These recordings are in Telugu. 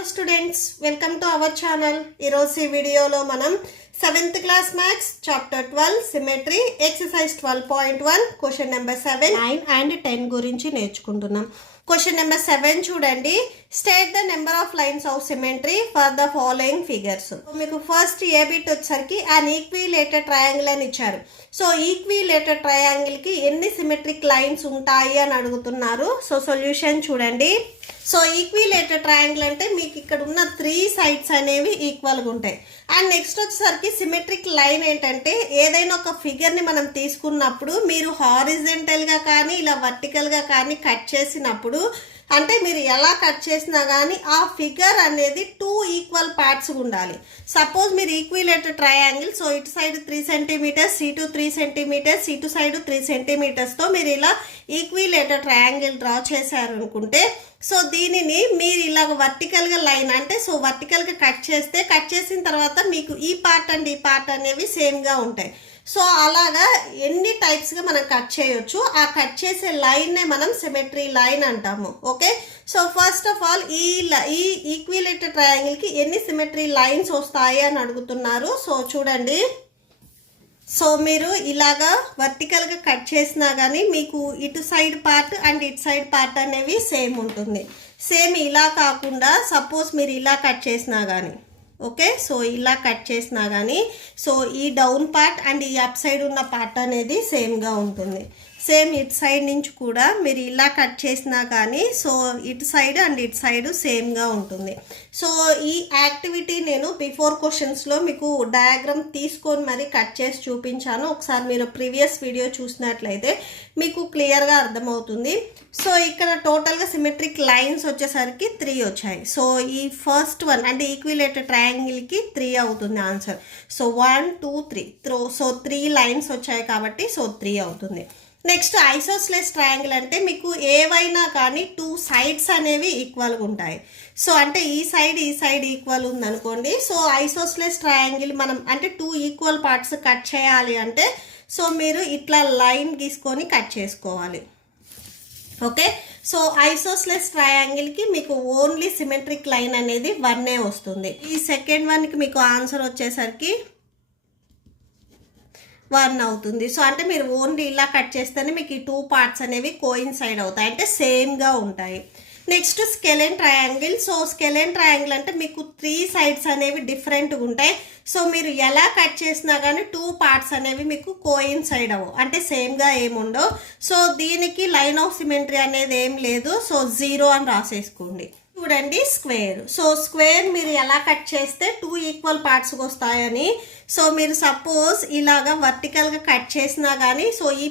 Hello students, welcome to our channel. ఈరోజు ఈ వీడియోలో మనం 7th class maths chapter 12 symmetry exercise 12.1 question number 7, 9 and 10 గురించి నేర్చుకుంటున్నాం. క్వశ్చన్ నెంబర్ 7 చూడండి. State the number of lines of symmetry for the following figures. మీకు ఫస్ట్ ఏ బిట్ వచ్చేసరికి అన్ ఈక్విలేటెడ్ ట్రయాంగిల్ అని ఇచ్చారు. సో ఈక్విలేటెడ్ ట్రయాంగిల్ కి ఎన్ని సిమెట్రిక్ లైన్స్ ఉంటాయి అని అడుగుతున్నారు. సో సొల్యూషన్ చూడండి. సో ఈక్విలేటెడ్ ట్రయాంగిల్ అంటే మీకు ఇక్కడ ఉన్న 3 సైడ్స్ అనేవి ఈక్వల్గా ఉంటాయి. అండ్ నెక్స్ట్ వచ్చేసరికి సిమెట్రిక్ లైన్ ఏంటంటే ఏదైనా ఒక ఫిగర్ని మనం తీసుకున్నప్పుడు మీరు హారిజెంటల్గా కానీ ఇలా వర్టికల్గా కానీ కట్ చేసినప్పుడు, అంటే మీరు ఎలా కట్ చేసినా కానీ ఆ ఫిగర్ అనేది 2 ఈక్వల్ పార్ట్స్ ఉండాలి. సపోజ్ మీరు ఈక్విలేటెడ్ ట్రయాంగిల్, సో ఇటు సైడ్ 3 సెంటీమీటర్స్, ఇటు 3 సెంటీమీటర్స్, ఇటు సైడ్ 3 సెంటీమీటర్స్తో మీరు ఇలా ఈక్విలేటెడ్ ట్రయాంగిల్ డ్రా చేశారు అనుకుంటే, సో దీనిని మీరు ఇలాగ వర్టికల్గా లైన్ అంటే సో వర్టికల్గా కట్ చేసిన తర్వాత మీకు ఈ పార్ట్ అండ్ ఈ పార్ట్ అనేవి సేమ్గా ఉంటాయి. సో అలాగా ఎన్ని టైప్స్గా మనం కట్ చేయొచ్చు. ఆ కట్ చేసే లైన్నే మనం సిమెట్రీ లైన్ అంటాము. Okay, so first of all ఈ ఈక్విలేటెడ్ ట్రయాంగిల్కి ఎన్ని సిమెట్రీ లైన్స్ వస్తాయి అని అడుగుతున్నారు. సో చూడండి. సో మీరు ఇలాగా వర్టికల్గా కట్ చేసినా కానీ మీకు ఇటు సైడ్ పార్ట్ అండ్ ఇటు సైడ్ పార్ట్ అనేవి సేమ్ ఉంటుంది. సేమ్ ఇలా కాకుండా సపోజ్ మీరు ఇలా కట్ చేసినా కానీ, ఓకే, సో ఇలా కట్ చేసినా కానీ సో ఈ డౌన్ పార్ట్ అండ్ ఈ అప్ సైడ్ ఉన్న పార్ట్ అనేది సేమ్గా ఉంటుంది. సేమ్ ఇటు సైడ్ నుంచి కూడా మీరు ఇలా కట్ చేసినా కానీ సో ఇటు సైడ్ అండ్ ఇటు సైడ్ సేమ్గా ఉంటుంది. సో ఈ యాక్టివిటీ నేను బిఫోర్ క్వశ్చన్స్లో మీకు డయాగ్రామ్ తీసుకొని మరి కట్ చేసి చూపించాను. ఒకసారి మీరు ప్రీవియస్ వీడియో చూసినట్లయితే మీకు క్లియర్గా అర్థమవుతుంది. సో ఇక్కడ టోటల్గా సిమెట్రిక్ లైన్స్ వచ్చేసరికి 3 వచ్చాయి. సో ఈ ఫస్ట్ వన్ అంటే ఈక్విలేటెడ్ ట్రయాంగిల్కి 3 అవుతుంది ఆన్సర్. సో 1 2 3 సో 3 లైన్స్ వచ్చాయి కాబట్టి సో 3 అవుతుంది. నెక్స్ట్ ఐసోస్లెస్ ట్రయాంగిల్ అంటే మీకు ఏవైనా కానీ 2 సైడ్స్ అనేవి ఈక్వల్గా ఉంటాయి. సో అంటే ఈ సైడ్ ఈక్వల్ ఉందనుకోండి. సో ఐసోస్లెస్ ట్రయాంగిల్ మనం అంటే 2 ఈక్వల్ పార్ట్స్ కట్ చేయాలి అంటే సో మీరు ఇట్లా లైన్ గీసుకొని కట్ చేసుకోవాలి. ఓకే, సో ఐసోస్లెస్ ట్రయాంగిల్కి మీకు ఓన్లీ సిమెట్రిక్ లైన్ అనేది 1 వస్తుంది. ఈ సెకండ్ వన్కి మీకు ఆన్సర్ వచ్చేసరికి 1 అవుతుంది. సో అంటే మీరు ఓన్లీ ఇలా కట్ చేస్తేనే మీకు ఈ 2 పార్ట్స్ అనేవి కోయిన్సైడ్ అవుతాయి, అంటే సేమ్గా ఉంటాయి. Next scalene triangle. So scalene triangle అంటే మీకు 3 సైడ్స్ అనేవి డిఫరెంట్గా ఉంటాయి. సో మీరు ఎలా కట్ చేసినా కానీ 2 పార్ట్స్ అనేవి మీకు కోయిన్సైడ్ అవ్వవు, అంటే సేమ్గా ఏముండవు. సో దీనికి లైన్ ఆఫ్ సిమెట్రీ అనేది ఏం లేదు. సో 0 అని రాసేసుకోండి. చూడండి స్క్వేర్. సో స్క్వేర్ మీరు ఎలా కట్ చేస్తే 2 ఈక్వల్ పార్ట్స్ వస్తాయని. సో మీరు సపోజ్ ఇలాగా వర్టికల్గా కట్ చేసినా కానీ సో ఈ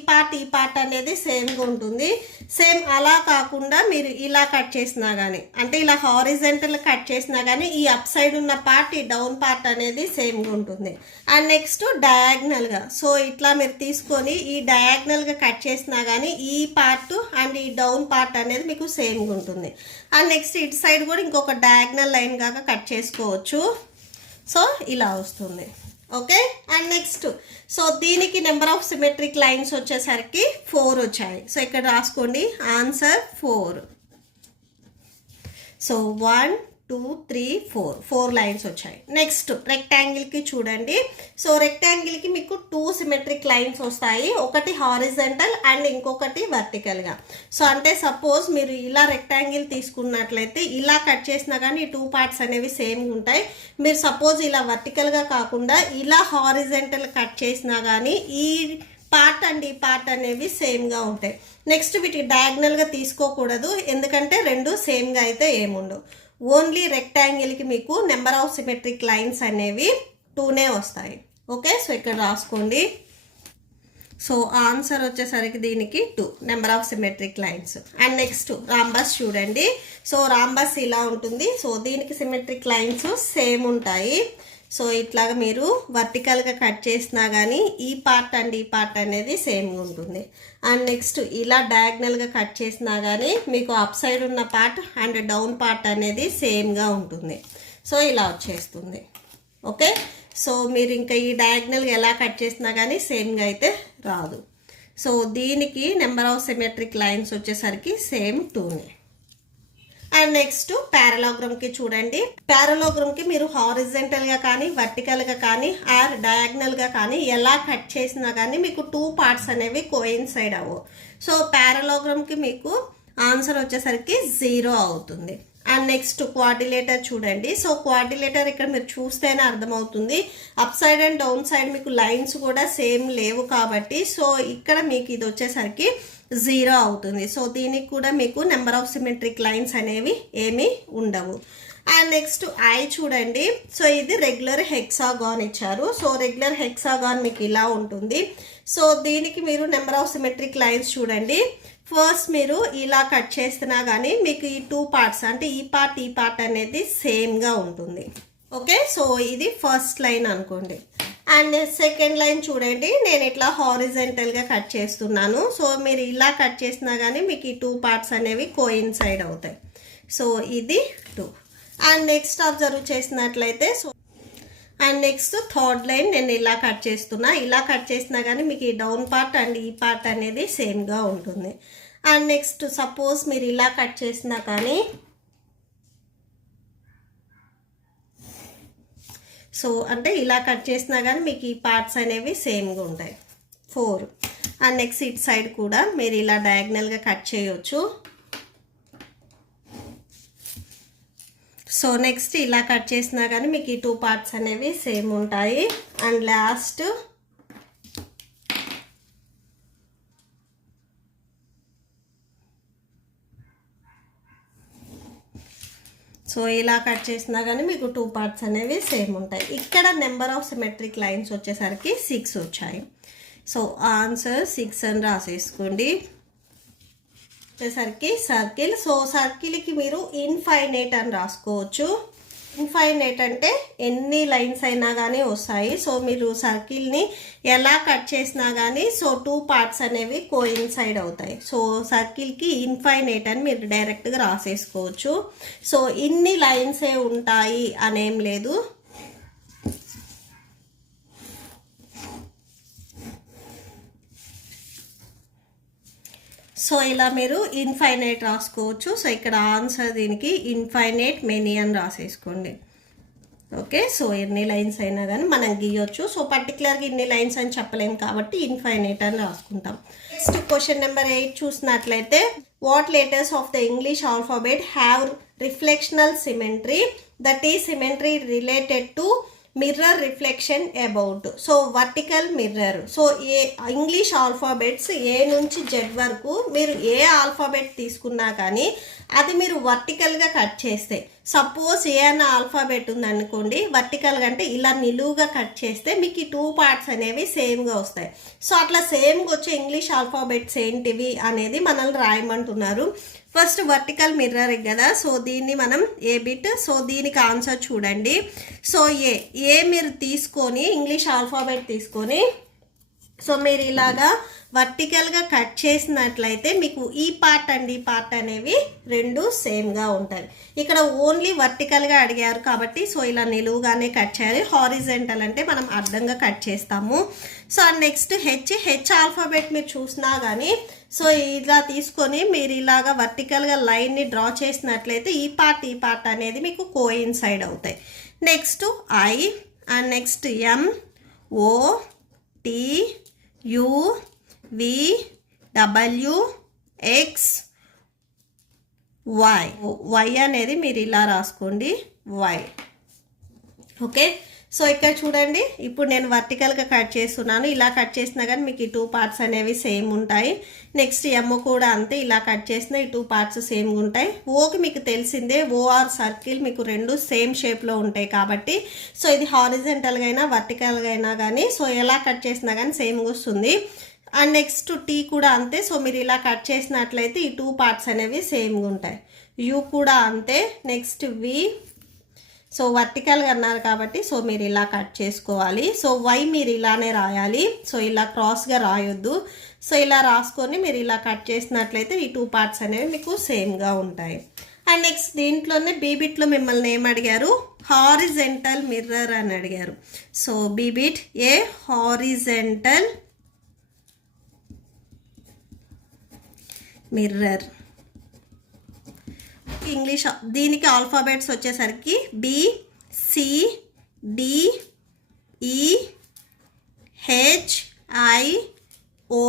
పార్ట్ అనేది సేమ్గా ఉంటుంది. సేమ్ అలా కాకుండా మీరు ఇలా కట్ చేసినా కానీ అంటే ఇలా హారిజెంటల్ కట్ చేసినా కానీ ఈ అప్ సైడ్ ఉన్న పార్ట్ ఈ డౌన్ పార్ట్ అనేది సేమ్గా ఉంటుంది. అండ్ నెక్స్ట్ డయాగ్నల్గా సో ఇట్లా మీరు తీసుకొని ఈ డయాగ్నల్గా కట్ చేసినా కానీ ఈ పార్ట్ అండ్ ఈ డౌన్ పార్ట్ అనేది మీకు సేమ్గా ఉంటుంది. అండ్ నెక్స్ట్ ఇటు సైడ్ కూడా ఇంకొక డయాగ్నల్ లైన్ కాక కట్ చేసుకోవచ్చు. సో ఇలా వస్తుంది. ఓకే, అండ్ నెక్స్ట్ సో దీనికి నెంబర్ ఆఫ్ సిమెట్రిక్ లైన్స్ వచ్చేసరికి 4 వచ్చాయి. సో ఇక్కడ రాసుకోండి ఆన్సర్ 4. సో 1 2 3 4 లైన్స్ వచ్చాయి. నెక్స్ట్ రెక్టాంగిల్కి చూడండి. సో రెక్టాంగిల్కి మీకు 2 సిమెట్రిక్ లైన్స్ వస్తాయి, ఒకటి హారిజెంటల్ అండ్ ఇంకొకటి వర్టికల్గా. సో అంటే సపోజ్ మీరు ఇలా రెక్టాంగిల్ తీసుకున్నట్లయితే ఇలా కట్ చేసినా కానీ ఈ 2 పార్ట్స్ అనేవి సేమ్గా ఉంటాయి. మీరు సపోజ్ ఇలా వర్టికల్గా కాకుండా ఇలా హారిజెంటల్ కట్ చేసినా కానీ ఈ పార్ట్ అండ్ ఈ పార్ట్ అనేవి సేమ్గా ఉంటాయి. నెక్స్ట్ వీటికి డయాగ్నల్గా తీసుకోకూడదు, ఎందుకంటే 2 సేమ్గా అయితే ఏముండవు. ఓన్లీ రెక్టాంగిల్కి మీకు నెంబర్ ఆఫ్ సిమెట్రిక్ లైన్స్ అనేవి 2 వస్తాయి. ఓకే, సో ఇక్కడ రాసుకోండి. సో ఆన్సర్ వచ్చేసరికి దీనికి 2 number of symmetric lines. And next rhombus చూడండి. సో రాంబస్ ఇలా ఉంటుంది. సో దీనికి సిమెట్రిక్ లైన్స్ సేమ్ ఉంటాయి. సో ఇట్లాగా మీరు వర్టికల్గా కట్ చేసినా కానీ ఈ పార్ట్ అండ్ ఈ పార్ట్ అనేది సేమ్గా ఉంటుంది. అండ్ నెక్స్ట్ ఇలా డయాగ్నల్గా కట్ చేసినా కానీ మీకు అప్ సైడ్ ఉన్న పార్ట్ అండ్ డౌన్ పార్ట్ అనేది సేమ్గా ఉంటుంది. సో ఇలా వచ్చేస్తుంది. ఓకే, సో మీరు ఇంకా ఈ డయాగ్నల్గా ఎలా కట్ చేసినా కానీ సేమ్గా అయితే రాదు. సో దీనికి నెంబర్ ఆఫ్ సిమెట్రిక్ లైన్స్ వచ్చేసరికి సేమ్ 2. అండ్ నెక్స్ట్ ప్యారలోగ్రామ్కి చూడండి. ప్యారలోగ్రామ్కి మీరు హారిజెంటల్గా కానీ వర్టికల్గా కానీ ఆర్ డయాగ్నల్గా కానీ ఎలా కట్ చేసినా కానీ మీకు 2 పార్ట్స్ అనేవి కోయిన్సైడ్ అవ్వవు. సో ప్యారలోగ్రామ్కి మీకు ఆన్సర్ వచ్చేసరికి 0 అవుతుంది. అండ్ నెక్స్ట్ క్వాడ్రిలేటర్ చూడండి. సో క్వాడ్రిలేటర్ ఇక్కడ మీరు చూస్తేనే అర్థమవుతుంది. Up side and down side మీకు లైన్స్ కూడా సేమ్ లేవు కాబట్టి సో ఇక్కడ మీకు ఇది వచ్చేసరికి 0 అవుతుంది. సో దీనికి కూడా మీకు నెంబర్ ఆఫ్ సిమెట్రిక్ లైన్స్ అనేవి ఏమీ ఉండవు. అండ్ నెక్స్ట్ ఐ చూడండి. సో ఇది రెగ్యులర్ హెక్సాగాన్ ఇచ్చారు. సో రెగ్యులర్ హెక్సాగాన్ మీకు ఇలా ఉంటుంది. సో దీనికి మీరు నెంబర్ ఆఫ్ సిమెట్రిక్ లైన్స్ చూడండి. ఫస్ట్ మీరు ఇలా కట్ చేస్తున్నా కానీ మీకు ఈ 2 పార్ట్స్ అంటే ఈ పార్ట్ అనేది సేమ్గా ఉంటుంది. ఓకే, సో ఇది ఫస్ట్ లైన్ అనుకోండి. అండ్ సెకండ్ లైన్ చూడండి, నేను ఇట్లా హారిజెంటల్గా కట్ చేస్తున్నాను. సో మీరు ఇలా కట్ చేసినా కానీ మీకు ఈ 2 పార్ట్స్ అనేవి కోయిన్సైడ్ అవుతాయి. సో ఇది 2. అండ్ నెక్స్ట్ అబ్జర్వ్ చేసినట్లయితే so and next third line నేను ఇలా కట్ చేస్తున్నా. ఇలా కట్ చేసినా కానీ మీకు ఈ డౌన్ పార్ట్ అండ్ ఈ పార్ట్ అనేది సేమ్గా ఉంటుంది. అండ్ నెక్స్ట్ సపోజ్ మీరు ఇలా కట్ చేసినా కానీ సో అంటే ఇలా కట్ చేసినా కానీ మీకు ఈ పార్ట్స్ అనేవి సేమ్గా ఉంటాయి. 4. అండ్ నెక్స్ట్ ఇట్ సైడ్ కూడా మీరు ఇలా డయాగ్నల్గా కట్ చేయొచ్చు. సో నెక్స్ట్ ఇలా కట్ చేసినా కానీ మీకు ఈ 2 పార్ట్స్ అనేవి సేమ్ ఉంటాయి. అండ్ లాస్ట్ సో ఇలా కట్ చేసినా కానీ మీకు 2 పార్ట్స్ అనేవి సేమ్ ఉంటాయి. ఇక్కడ నెంబర్ ఆఫ్ సిమెట్రిక్ లైన్స్ వచ్చేసరికి 6 వచ్చాయి. సో ఆన్సర్ 6 అని రాసేసుకోండి. వచ్చేసరికి సర్కిల్. సో సర్కిల్కి మీరు ఇన్ఫైనైట్ అని రాసుకోవచ్చు. ఇన్ఫైనైట్ అంటే ఎన్ని లైన్స్ అయినా కానీ వస్తాయి. సో మీరు సర్కిల్ని ఎలా కట్ చేసినా కానీ సో 2 పార్ట్స్ అనేవి కోయిన్సైడ్ అవుతాయి. సో సర్కిల్కి ఇన్ఫైనైట్ అని మీరు డైరెక్ట్గా రాసేసుకోవచ్చు. సో ఇన్ని లైన్సే ఉంటాయి అనేం లేదు. సో ఇలా మీరు ఇన్ఫైనైట్ రాసుకోవచ్చు. సో ఇక్కడ ఆన్సర్ దీనికి ఇన్ఫైనైట్ మెనీ అని రాసేసుకోండి. ఓకే, సో ఎన్ని లైన్స్ అయినా కానీ మనం గీయొచ్చు. సో పర్టికులర్గా ఇన్ని లైన్స్ అని చెప్పలేము కాబట్టి ఇన్ఫైనైట్ అని రాసుకుంటాం. నెక్స్ట్ క్వశ్చన్ నెంబర్ 8 చూసినట్లయితే what letters of the English alphabet have reflectional symmetry that is symmetry related to mirror reflection about. So vertical mirror. So English alphabets A నుంచి జెడ్ వరకు మీరు ఏ ఆల్ఫాబెట్ తీసుకున్నా కానీ అది మీరు వర్టికల్గా కట్ చేస్తే సపోజ్ ఏ అన్న ఆల్ఫాబెట్ ఉందనుకోండి, వర్టికల్గా అంటే ఇలా నిలువుగా కట్ చేస్తే మీకు ఈ 2 పార్ట్స్ అనేవి సేమ్గా వస్తాయి. సో అట్లా సేమ్గా వచ్చే ఇంగ్లీష్ ఆల్ఫాబెట్స్ ఏంటివి అనేది మనల్ని రాయమంటున్నారు. ఫస్ట్ వర్టికల్ మిర్రర్ కదా, సో దీన్ని మనం ఏ బిట్. సో దీనికి ఆన్సర్ చూడండి. సో ఏ మీరు తీసుకొని ఇంగ్లీష్ ఆల్ఫాబెట్ తీసుకొని సో మీరు ఇలాగా వర్టికల్గా కట్ చేసినట్లయితే మీకు ఈ పార్ట్ అండ్ ఈ పార్ట్ అనేవి 2 సేమ్గా ఉంటాయి. ఇక్కడ ఓన్లీ వర్టికల్గా అడిగారు కాబట్టి సో ఇలా నిలువుగానే కట్ చేయాలి. హారిజెంటల్ అంటే మనం అడ్డంగా కట్ చేస్తాము. సో నెక్స్ట్ హెచ్ ఆల్ఫాబెట్ మీరు చూసినా కానీ సో ఇలా తీసుకొని మీరు ఇలాగా వర్టికల్గా లైన్ని డ్రా చేసినట్లయితే ఈ పార్ట్ అనేది మీకు కోయిన్సైడ్ అవుతాయి. Next I and next M O T U V W X Y అనేది మీరు ఇలా రాసుకోండి వై. ఓకే, సో ఇక్కడ చూడండి ఇప్పుడు నేను వర్టికల్గా కట్ చేస్తున్నాను. ఇలా కట్ చేసినా కానీ మీకు ఈ 2 పార్ట్స్ అనేవి సేమ్ ఉంటాయి. నెక్స్ట్ ఎమ్ కూడా అంతే, ఇలా కట్ చేసినా ఈ 2 పార్ట్స్ సేమ్గా ఉంటాయి. ఓకి మీకు తెలిసిందే ఓఆర్ సర్కిల్ మీకు 2 సేమ్ షేప్లో ఉంటాయి కాబట్టి సో ఇది హారిజెంటల్గా అయినా వర్టికల్గా అయినా కానీ సో ఎలా కట్ చేసినా కానీ సేమ్గా వస్తుంది. అండ్ నెక్స్ట్ టీ కూడా అంతే. సో మీరు ఇలా కట్ చేసినట్లయితే ఈ 2 పార్ట్స్ అనేవి సేమ్గా ఉంటాయి. యూ కూడా అంతే. నెక్స్ట్ వి సో వర్టికల్గా అన్నారు కాబట్టి సో మీరు ఇలా కట్ చేసుకోవాలి. సో వై మీరు ఇలానే రాయాలి. సో ఇలా క్రాస్గా రాయొద్దు. సో ఇలా రాసుకొని మీరు ఇలా కట్ చేసినట్లయితే ఈ 2 పార్ట్స్ అనేవి మీకు సేమ్గా ఉంటాయి. అండ్ నెక్స్ట్ దీంట్లోనే బీబిట్లో మిమ్మల్ని ఏం అడిగారు, హారిజెంటల్ మిర్రర్ అని అడిగారు. సో బీబిట్ ఏ హారిజెంటల్ మిర్రర్. ఇంగ్లీష్ దీనికి ఆల్ఫాబెట్స్ వచ్చేసరికి B C D E H I O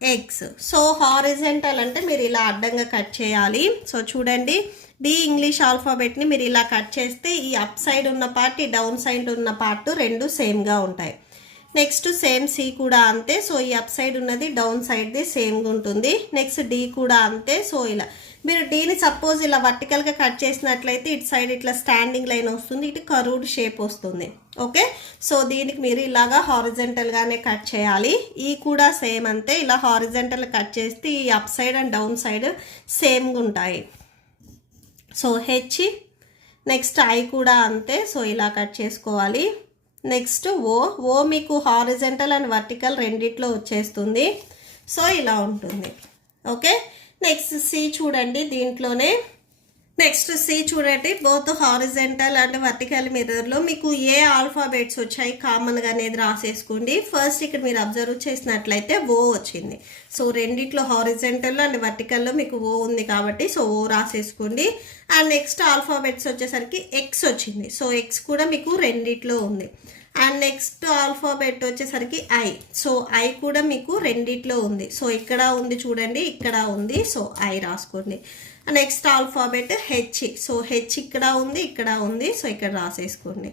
X. So horizontal అంటే మీరు ఇలా అడ్డంగా కట్ చేయాలి. సో చూడండి, డి ఇంగ్లీష్ ఆల్ఫాబెట్ని మీరు ఇలా కట్ చేస్తే ఈ అప్ సైడ్ ఉన్న పార్ట్, ఈ డౌన్ సైడ్ ఉన్న పార్ట్ రెండు సేమ్గా ఉంటాయి. నెక్స్ట్ సేమ్ సి కూడా అంతే. సో ఈ అప్ సైడ్ ఉన్నది డౌన్ సైడ్ది సేమ్గా ఉంటుంది. నెక్స్ట్ డి కూడా అంతే. సో ఇలా మీరు డీని సపోజ్ ఇలా వర్టికల్గా కట్ చేసినట్లయితే ఇటు సైడ్ ఇట్లా స్టాండింగ్ లైన్ వస్తుంది, ఇటు కర్వ్డ్ షేప్ వస్తుంది. ఓకే, సో దీనికి మీరు ఇలాగా హారిజెంటల్గానే కట్ చేయాలి. ఈ కూడా సేమ్ అంతే, ఇలా హారిజెంటల్ కట్ చేస్తే ఈ up side and down side సేమ్గా ఉంటాయి. సో హెచ్, నెక్స్ట్ ఐ కూడా అంతే. సో ఇలా కట్ చేసుకోవాలి. నెక్స్ట్ ఓ మీకు హారిజెంటల్ అండ్ వర్టికల్ రెండిట్లో వచ్చేస్తుంది. సో ఇలా ఉంటుంది. ఓకే, నెక్స్ట్ సి చూడండి, దీంట్లోనే నెక్స్ట్ సి చూడండి, బోత్ హారిజెంటల్ అండ్ వర్టికల్ మిర్రర్లో మీకు ఏ ఆల్ఫాబెట్స్ వచ్చాయి కామన్గా అనేది రాసేసుకోండి. ఫస్ట్ ఇక్కడ మీరు అబ్జర్వ్ చేసినట్లయితే ఓ వచ్చింది. సో రెండిట్లో హారిజెంటల్ అండ్ వర్టికల్లో మీకు ఓ ఉంది కాబట్టి సో ఓ రాసేసుకోండి. అండ్ నెక్స్ట్ ఆల్ఫాబెట్స్ వచ్చేసరికి ఎక్స్ వచ్చింది. సో ఎక్స్ కూడా మీకు రెండిట్లో ఉంది. అండ్ నెక్స్ట్ ఆల్ఫాబెట్ వచ్చేసరికి ఐ. సో ఐ కూడా మీకు రెండిట్లో ఉంది. సో ఇక్కడ ఉంది చూడండి, ఇక్కడ ఉంది. సో ఐ రాసుకోండి. Next alphabet H. So H ఇక్కడ ఉంది, ఇక్కడ ఉంది. సో ఇక్కడ రాసేసుకోండి.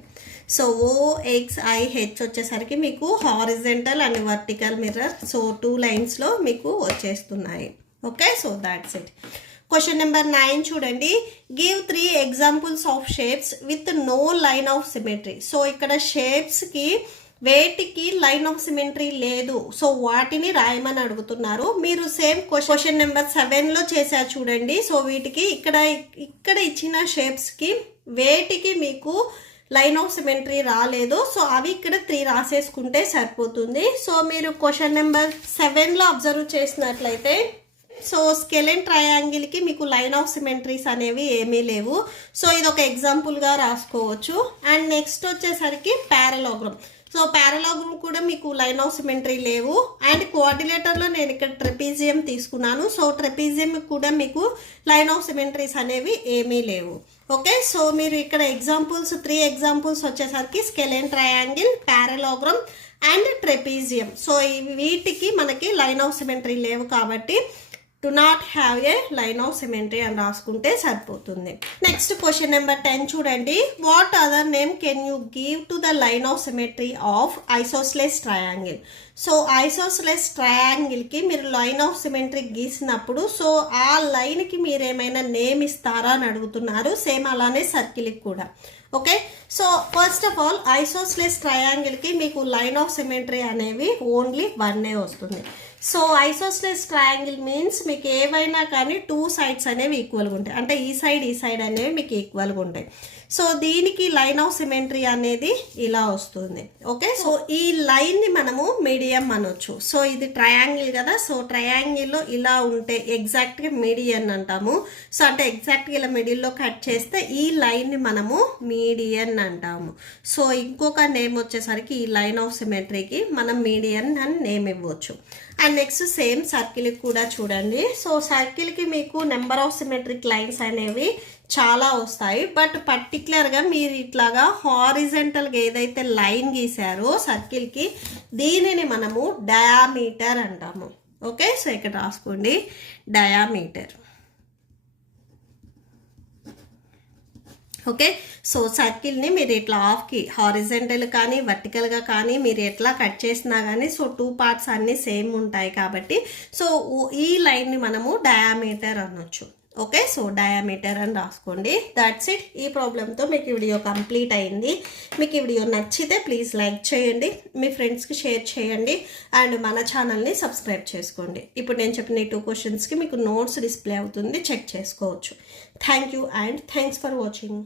So O X I H వచ్చేసరికి మీకు horizontal and vertical mirror. So 2 లైన్స్లో మీకు వచ్చేస్తున్నాయి. Okay, so that's it. Question number 9 చూడండి, give 3 examples of shapes with no line of symmetry. So ఇక్కడ షేప్స్కి వేటికి లైన్ ఆఫ్ సిమెట్రీ లేదు. సో వాటిని రాయమని అడుగుతున్నారు. మీరు సేమ్ క్వశ్చన్ నెంబర్ 7లో చేశారు చూడండి. సో వీటికి ఇక్కడ ఇచ్చిన షేప్స్కి వేటికి మీకు లైన్ ఆఫ్ సిమెట్రీ రాలేదు. సో అవి ఇక్కడ 3 రాసేసుకుంటే సరిపోతుంది. సో మీరు క్వశ్చన్ నెంబర్ 7లో అబ్జర్వ్ చేసినట్లయితే సో స్కెలెన్ ట్రయాంగిల్కి మీకు లైన్ ఆఫ్ సిమెట్రీస్ అనేవి ఏమీ లేవు. సో ఇది ఒక ఎగ్జాంపుల్గా రాసుకోవచ్చు. అండ్ నెక్స్ట్ వచ్చేసరికి పారలోగ్రామ్. సో పారలోగ్రామ్ కూడా మీకు లైన్ ఆఫ్ సిమెట్రీ లేవు. అండ్ కోఆర్డినేటర్లో నేను ఇక్కడ ట్రెపీజియం తీసుకున్నాను. సో ట్రెపీజియం కూడా మీకు లైన్ ఆఫ్ సిమెట్రీస్ అనేవి ఏమీ లేవు. ఓకే, సో మీరు ఇక్కడ ఎగ్జాంపుల్స్ 3 ఎగ్జాంపుల్స్ వచ్చేసరికి scalene triangle, parallelogram and trapezium. So వీటికి మనకి లైన్ ఆఫ్ సిమెట్రీ లేవు కాబట్టి do not have a line of symmetry అని రాసుకుంటే సరిపోతుంది. నెక్స్ట్ క్వశ్చన్ నెంబర్ 10 చూడండి, what other name can you give to the line of symmetry of isosceles triangle. So isosceles ట్రయాంగిల్కి మీరు లైన్ ఆఫ్ సిమెట్రీ గీసినప్పుడు సో ఆ లైన్కి మీరు ఏమైనా నేమ్ ఇస్తారా అని అడుగుతున్నారు. సేమ్ అలానే సర్కిల్కి కూడా. Okay, so first of all isosceles ట్రయాంగిల్కి మీకు లైన్ ఆఫ్ సిమెట్రీ అనేవి ఓన్లీ 1 వస్తుంది. సో ఐసోస్లెస్ ట్రయాంగిల్ మీన్స్ మీకు ఏవైనా కానీ 2 సైడ్స్ అనేవి ఈక్వల్గా ఉంటాయి. అంటే ఈ సైడ్ అనేవి మీకు ఈక్వల్గా ఉంటాయి. సో దీనికి లైన్ ఆఫ్ సిమెట్రీ అనేది ఇలా వస్తుంది. ఓకే, సో ఈ లైన్ని మనము మీడియం అనొచ్చు. సో ఇది ట్రయాంగిల్ కదా. సో ట్రయాంగిల్లో ఇలా ఉంటే ఎగ్జాక్ట్గా మీడియన్ అంటాము. సో అంటే ఎగ్జాక్ట్గా ఇలా మిడిల్లో కట్ చేస్తే ఈ లైన్ని మనము మీడియన్ అంటాము. సో ఇంకొక నేమ్ వచ్చేసరికి ఈ లైన్ ఆఫ్ సిమెట్రీకి మనం మీడియన్ అని నేమ్ ఇవ్వచ్చు. అండ్ నెక్స్ట్ సేమ్ సర్కిల్కి కూడా చూడండి. సో సర్కిల్కి మీకు నెంబర్ ఆఫ్ సిమెట్రిక్ లైన్స్ అనేవి చాలా వస్తాయి. బట్ పర్టికులర్గా మీరు ఇట్లాగా హారిజెంటల్గా ఏదైతే లైన్ గీసారో సర్కిల్కి దీనిని మనము డయామీటర్ అంటాము. ఓకే, సో ఇక్కడ రాసుకోండి డయామీటర్. ఓకే, సో సర్కిల్ని మీరు ఇట్లా హాఫ్కి హారిజెంటల్ కానీ వర్టికల్గా కానీ మీరు ఎట్లా కట్ చేసినా కానీ సో 2 పార్ట్స్ అన్నీ సేమ్ ఉంటాయి కాబట్టి సో ఈ లైన్ని మనము డయామీటర్ అనొచ్చు. ఓకే, సో డయామీటర్ అని రాసుకోండి. That's it. ఈ ప్రాబ్లంతో మీకు ఈ వీడియో కంప్లీట్ అయింది. మీకు ఈ వీడియో నచ్చితే ప్లీజ్ లైక్ చేయండి, మీ ఫ్రెండ్స్కి షేర్ చేయండి అండ్ మన ఛానల్ని సబ్స్క్రైబ్ చేసుకోండి. ఇప్పుడు నేను చెప్పిన ఈ 2 క్వశ్చన్స్కి మీకు నోట్స్ డిస్ప్లే అవుతుంది, చెక్ చేసుకోవచ్చు. Thank you and thanks for watching.